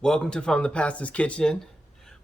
Welcome to From the Pastor's Kitchen,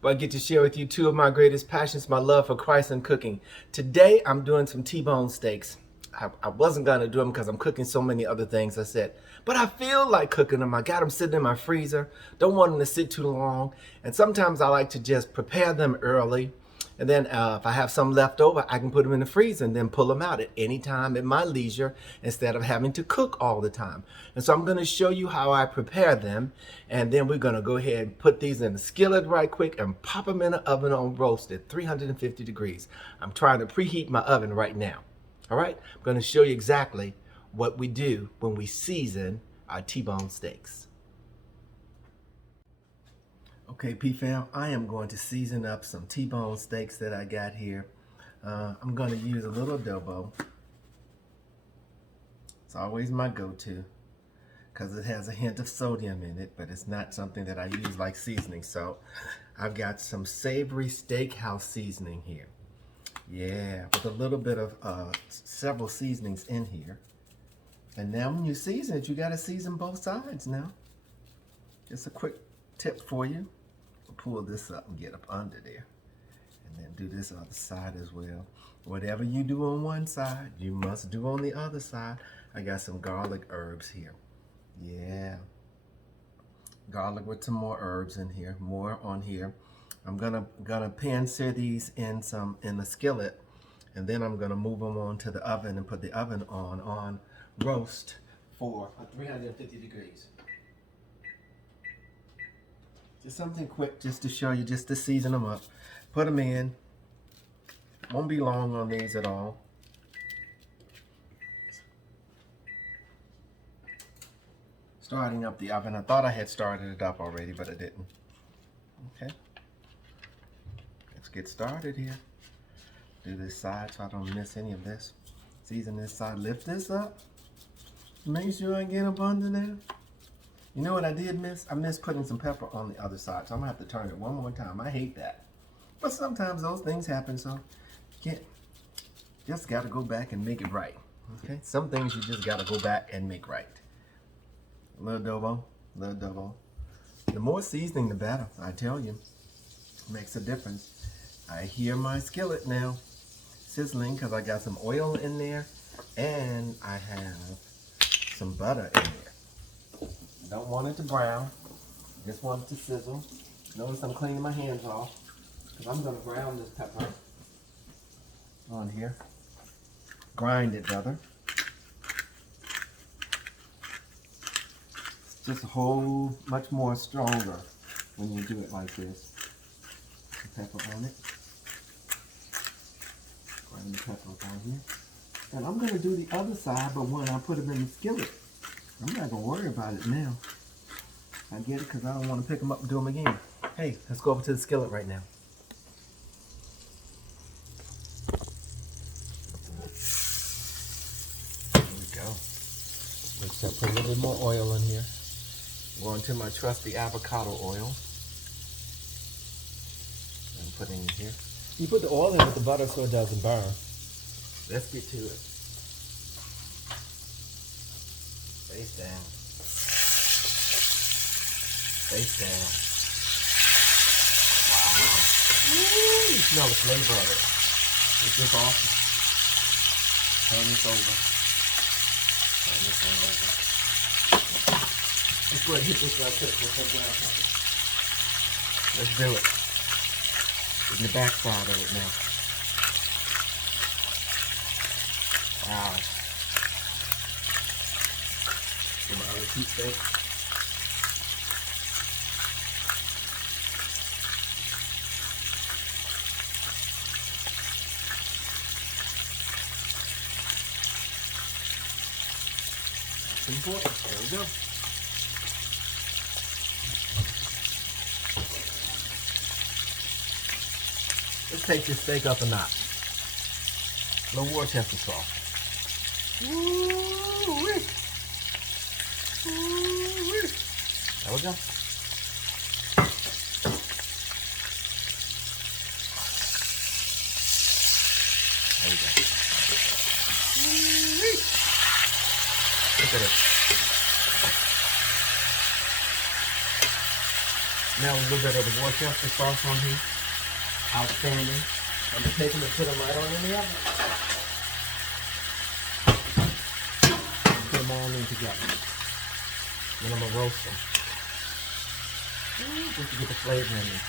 where I get to share with you two of my greatest passions, my love for Christ and cooking. Today, I'm doing some T-bone steaks. I wasn't going to do them because I'm cooking so many other things, I said. But I feel like cooking them. I got them sitting in my freezer. Don't want them to sit too long. And sometimes I like to just prepare them early. And then if I have some left over, I can put them in the freezer and then pull them out at any time at my leisure instead of having to cook all the time. And so I'm going to show you how I prepare them. And then we're going to go ahead and put these in the skillet right quick and pop them in the oven on roasted, 350 degrees. I'm trying to preheat my oven right now. All right, I'm going to show you exactly what we do when we season our T-bone steaks. Okay, P-Fam, I am going to season up some T-bone steaks that I got here. I'm going to use a little Adobe. It's always my go-to because it has a hint of sodium in it, but it's not something that I use like seasoning. So I've got some Savory Steakhouse seasoning here. Yeah, with a little bit of several seasonings in here. And now when you season it, you got to season both sides now. Just a quick tip for you. I'll pull this up and get up under there. And then do this other side as well. Whatever you do on one side, you must do on the other side. I got some garlic herbs here. Yeah. Garlic with some more herbs in here. More on here. I'm gonna pan sear these in the skillet, and then I'm gonna move them on to the oven and put the oven on roast for 350 degrees. Just something quick, just to show you, just to season them up. Put them in. Won't be long on these at all. Starting up the oven. I thought I had started it up already, but I didn't. Okay. Let's get started here. Do this side so I don't miss any of this. Season this side. Lift this up. Make sure I get up under there. You know what I did miss? I missed putting some pepper on the other side, so I'm gonna have to turn it one more time. I hate that. But sometimes those things happen, so you can't, just gotta go back and make it right. Okay? Some things you just gotta go back and make right. A little adobo, a little adobo. The more seasoning, the better, I tell you. Makes a difference. I hear my skillet now sizzling because I got some oil in there and I have some butter in there. Don't want it to brown, just want it to sizzle. Notice I'm cleaning my hands off because I'm going to brown this pepper on here. Grind it, brother. It's just a whole much more stronger when you do it like this. Pepper on it. Grind the pepper on here. And I'm going to do the other side, but when I put them in the skillet, I'm not going to worry about it now. I get it because I don't want to pick them up and do them again. Hey, let's go over to the skillet right now. There we go. Let's put a little bit more oil in here. Going to my trusty avocado oil. Put in here. You put the oil in with the butter so it doesn't burn. Let's get to it. Face down. Face down. Wow. Ooh, you smell the flavor of it. It's just awesome. Turn this over. Turn this one over. Let's go ahead and hit this right quick. Let's do it. In the back side of it now. Wow. Get my other two steak. That's important. There we go. Let's take this steak up a notch. A little Worchester sauce. Ooh-wee. Ooh-wee. There we go. There we go. Ooh-wee. Look at it. Now a little bit of the Worcester sauce on here. Outstanding. I'm going to take them and put them right on in the oven. Put them all in together. Then I'm going to roast them. Just to get the flavor in there.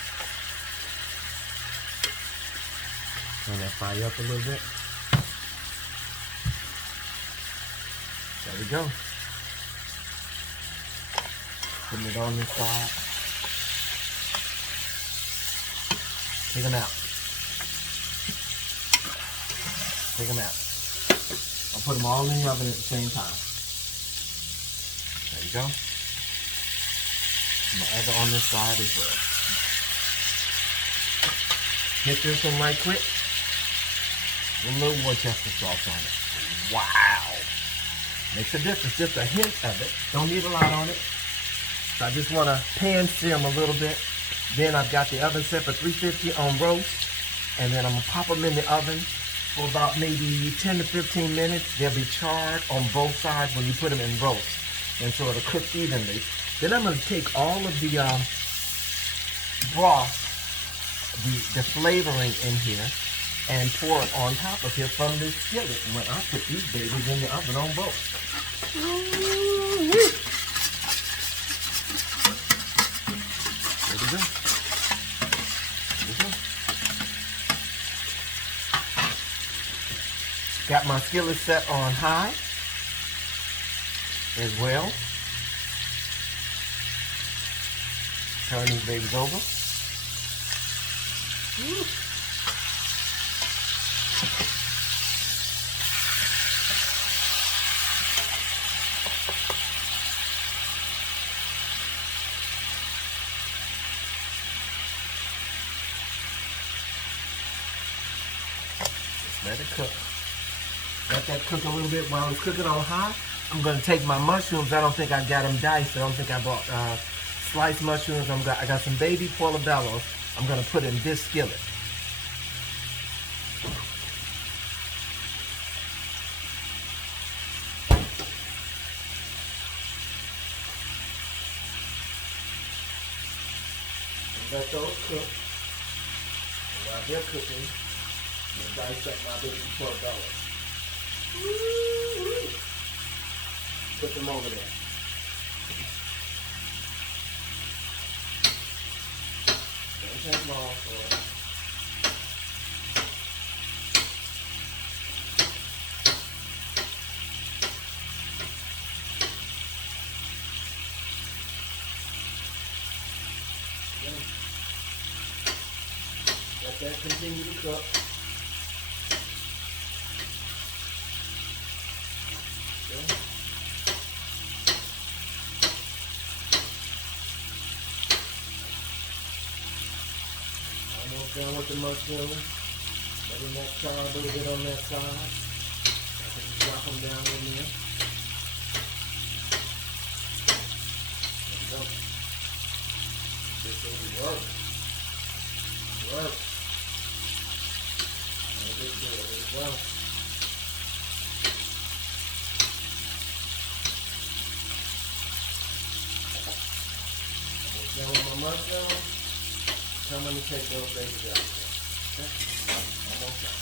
Turn that fire up a little bit. There we go. Putting it on this side. Take them out. Take them out. I'll put them all in the oven at the same time. There you go. My other on this side as well. Hit this one right quick. A little Worcester sauce on it. Wow. Makes a difference. Just a hint of it. Don't need a lot on it. So I just want to pan sear them a little bit. Then I've got the oven set for 350 on roast. And then I'm going to pop them in the oven for about maybe 10 to 15 minutes. They'll be charred on both sides when you put them in roast. And so it'll cook evenly. Then I'm going to take all of the broth, the flavoring in here, and pour it on top of here from this skillet when I put these babies in the oven on both. There we go. There we go. Got my skillet set on high as well. Turn these babies over. Woo. Just let it cook. Let that cook a little bit. While it's cooking on high, I'm going to take my mushrooms. I don't think I got them diced. I don't think I bought sliced mushrooms. I got some baby portabellas. I'm going to put in this skillet. Let those cook. And while they're cooking, I'm going to dissect my baby portabellas. Put them over there. Don't take long for it. Let that continue to cook. Okay. Almost done with the mushroom. Letting that char a little bit on that side. I can drop them down in there. There we go. This will work. Work. There we go. Done with my mushroom. I'm going to take those babies out. Okay? Almost done.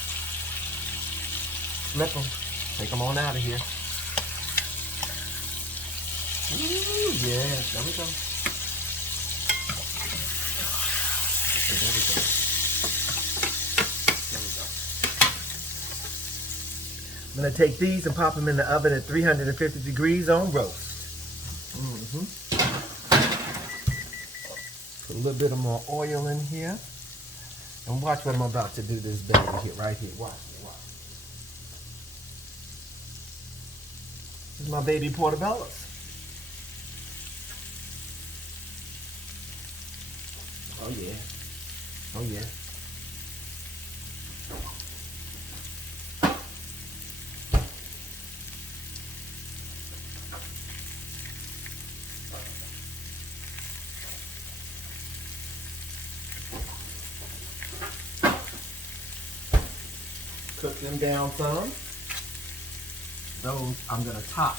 Flip them. Take them on out of here. Ooh, yeah. There we go. Okay, there we go. There we go. I'm going to take these and pop them in the oven at 350 degrees on roast. Put a little bit of more oil in here. And watch what I'm about to do to this baby here, right here. Watch me, watch me. This is my baby portabellas. Oh yeah. Oh yeah. Cook them down some. Those I'm gonna top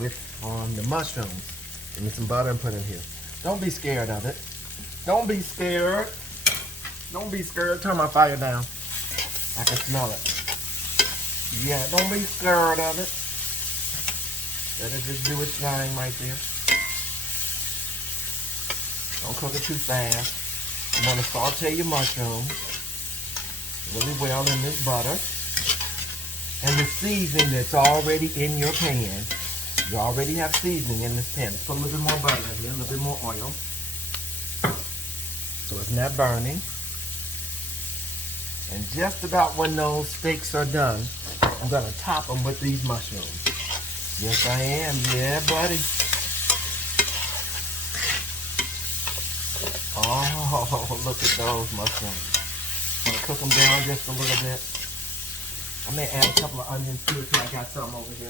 with on the mushrooms. Give me some butter and put in here. Don't be scared of it. Don't be scared. Don't be scared. Turn my fire down. I can smell it. Yeah, don't be scared of it. Let it just do its thing right there. Don't cook it too fast. You want to saute your mushrooms really well in this butter. And the seasoning that's already in your pan. You already have seasoning in this pan. Let's put a little bit more butter in here, a little bit more oil. So it's not burning. And just about when those steaks are done, I'm going to top them with these mushrooms. Yes, I am. Yeah, buddy. Oh, look at those mushrooms. I'm going to cook them down just a little bit. I may add a couple of onions too if I got some over here.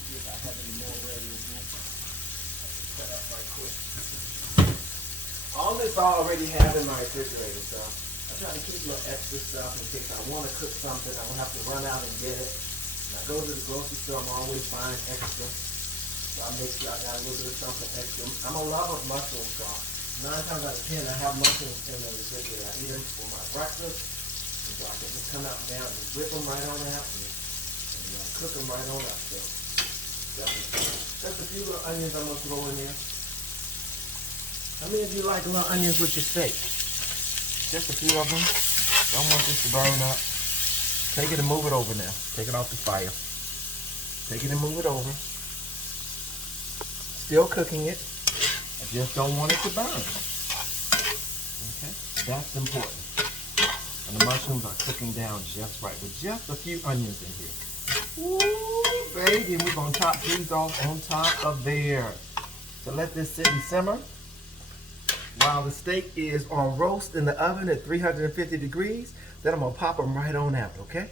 See if I have any more ready in here. Cut up right quick. All this I already have in my refrigerator, so I try to keep a little extra stuff in case I want to cook something. I don't have to run out and get it. When I go to the grocery store, I'm always buying extra. So I make sure I got a little bit of something extra. I'm a lover of mushroom sauce. 9 times out of 10, I have mushrooms in the refrigerator. I eat them for my breakfast, and so I can just come out and down and whip them right on out and cook them right on up. So just a few little onions I'm gonna throw in there. How many of you like little onions with your steak? Just a few of them. Don't want this to burn up. Take it and move it over now. Take it off the fire. Take it and move it over. Still cooking it. I just don't want it to burn. Okay, that's important. And the mushrooms are cooking down just right with just a few onions in here. Ooh, baby, we're gonna top these off on top of there. So let this sit and simmer while the steak is on roast in the oven at 350 degrees. Then I'm gonna pop them right on out, okay?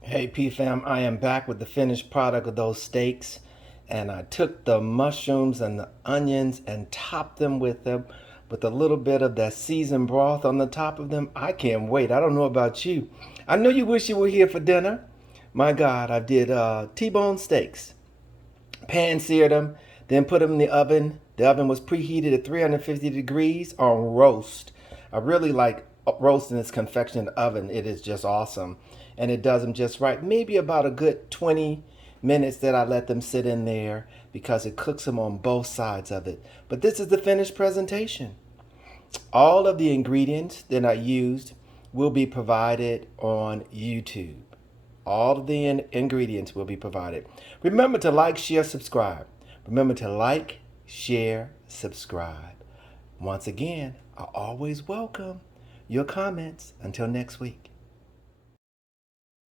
Hey P-Fam, I am back with the finished product of those steaks. And I took the mushrooms and the onions and topped them with a little bit of that seasoned broth on the top of them. I can't wait. I don't know about you. I know you wish you were here for dinner. My God, I did T-bone steaks. Pan seared them, then put them in the oven. The oven was preheated at 350 degrees on roast. I really like roasting this confection in the oven. It is just awesome. And it does them just right. Maybe about a good 20 minutes that I let them sit in there because it cooks them on both sides of it. But this is the finished presentation. All of the ingredients that I used will be provided on YouTube. All of the ingredients will be provided. Remember to like, share, subscribe. Remember to like, share, subscribe. Once again, I always welcome your comments. Until next week.